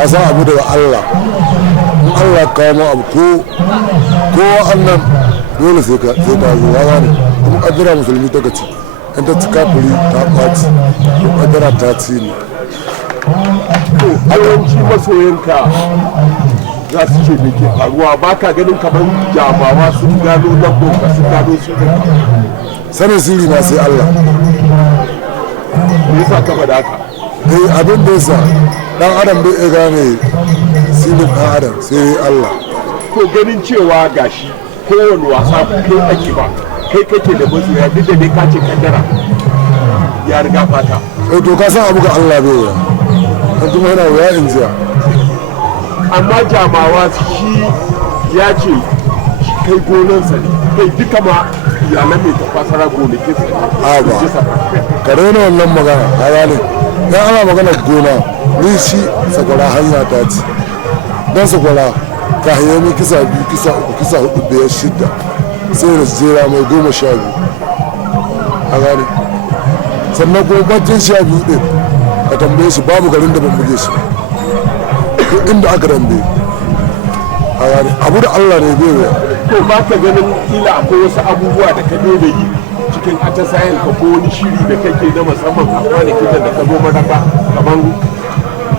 ka san abu daga Allah in Allah kawo ma abu ko annan dole sai ka zo ya ne kuma kaddara musulmi ta gaci in ta ci kafiri ta ɓaci ko kaddara ta ci ne yawanci masoyanka za su ce me ke faruwa ba ka ganin kamar jamawa sun gano lambon ka sun gano su sanin sirri na sai Allah me yasa ka faɗa haka abin da yasa dan adam bai iya gane sirrin dan adam sai Allah to ganin cewa gashi kowane wasa kai ake ba kai kake da masoya duk da dai ka ce kaddara ya riga fata to ka san abu ga Allah bai wuya kan kuma yana wuya in jiya amma jamawa shi ya ce kai gonansa ne kai duka ma iyalan mai tafasara gonakin sa a ba ka daina wannan magana a ne dan ana magana gona ni shi sakwara hanya ta ci dan sakwara ka haye ni kisa 2 kisa 3 kisa 4 5 6 sai da jera mai 12 a gane sannan kuma bacin 12 din ka tambaye shi babu garin da ban buge shi duk inda aka rambe a gane abu da Allah ne bai wuya to ba ka ganin kila akwai wasu abubuwa da ka da yi cikin atisayen ka ko wani shiri da kake na musamman a kwanakin da ka zo madaka kamar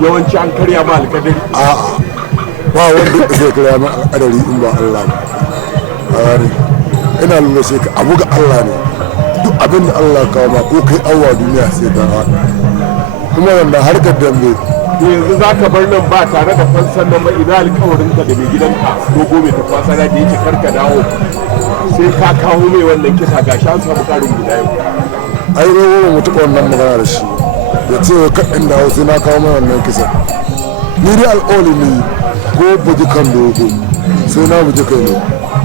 yawanci an karya ma alkadari a'a ba wanda zai karya ma alkadari in ba Allah ba a gane ina lura sai ka abu ga Allah ne duk abin da Allah kawo ma ko kai awa duniya sai ka haɗa kuma wanda harkar dambe yanzu za ka bar nan ba tare da fansan nan ba ina alkawarinka da mai gidanka dogo mai tafasa da yake karka dawo sai ka kawo mai wannan kisa ga shi an samu karin guda yau ai rogo ba mu taɓa wannan magana da shi ya ce wa kaɗin da sai na kawo mai wannan kisa ni dai alƙawari ne ko buji kan dogo sai na buji kai ne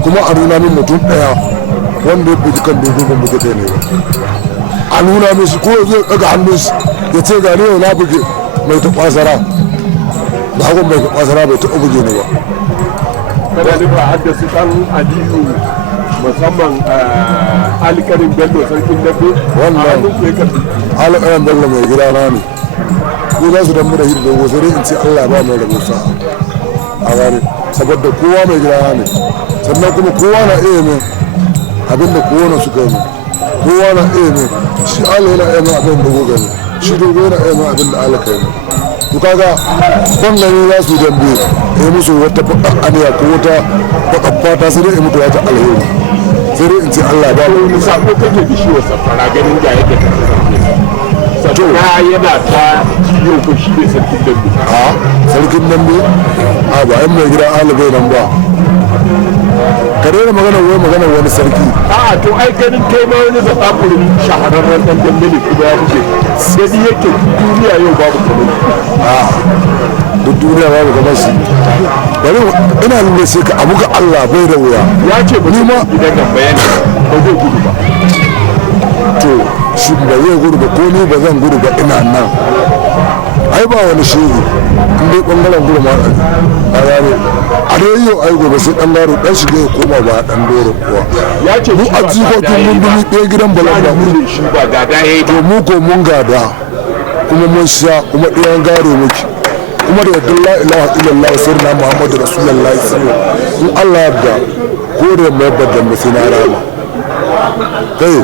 kuma a nuna min mutum ɗaya wanda ya buji kan dogo ban buji kai ne ba a nuna min shi ko zai ɗaga hannun shi ya ce ga ne yau na buge mai ta kwasara da hakan mai ta kwasara bai taɓa buge ni ba kada nufa haddasa kan aliyu musamman alikarin bello sarkin dabbe wannan alikarin bello mai gida na ne ko za su dan da hidda dogo sai dai in ce Allah ba mai rabo sa a gane saboda kowa mai gida na ne sannan kuma kowa na iya min abinda kowane suka yi min kowa na iya min shi Allah yana iya min abin dogo gani shi dogo yana iya min abin da Allah ka yi min to kaga bangare za su dambe ya musu wata bakar aniya ko wata bakar fata sai dai ya mutu wata alheri sai dai in ce Allah ba mu wani sako kake da shi wa safara ganin ga yadda ka safara yana ta yau ko shi ne sarkin dambe a sarkin dambe a ba yan mai gida alibai nan ba ka daina magana wani sarki a'a to ai ganin kai ma wani zakakurin shahararren dan dambe ne kuma ya fice gani yake duniya yau babu kamar a duk duniya babu kamar shi bari ina nuna sai ka abu ga Allah bai da wuya ya ce ba ma idan nan bayani ba zai gudu ba to shi ba zai gudu ba ko ni ba zan gudu ba ina nan ai ba wani shehi in dai bangaren gudu ma a yare a dai yau ai gobe sai dan garo dan shige ya koma ba dan doro kuwa ya ce mu a jikokin mun dumi ɗaya gidan balan ba mu shi ba gada yayi to mu ko mun gada kuma mun sha kuma ɗayan gado muke kuma da yadda la ilaha illallah sirna muhammadu rasulullahi sallallahu alaihi in Allah yarda ko da mai baddan ba sai na rama kai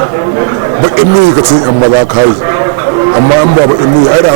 bakin ne ka ce in maza kai amma in ba bakin ne ai da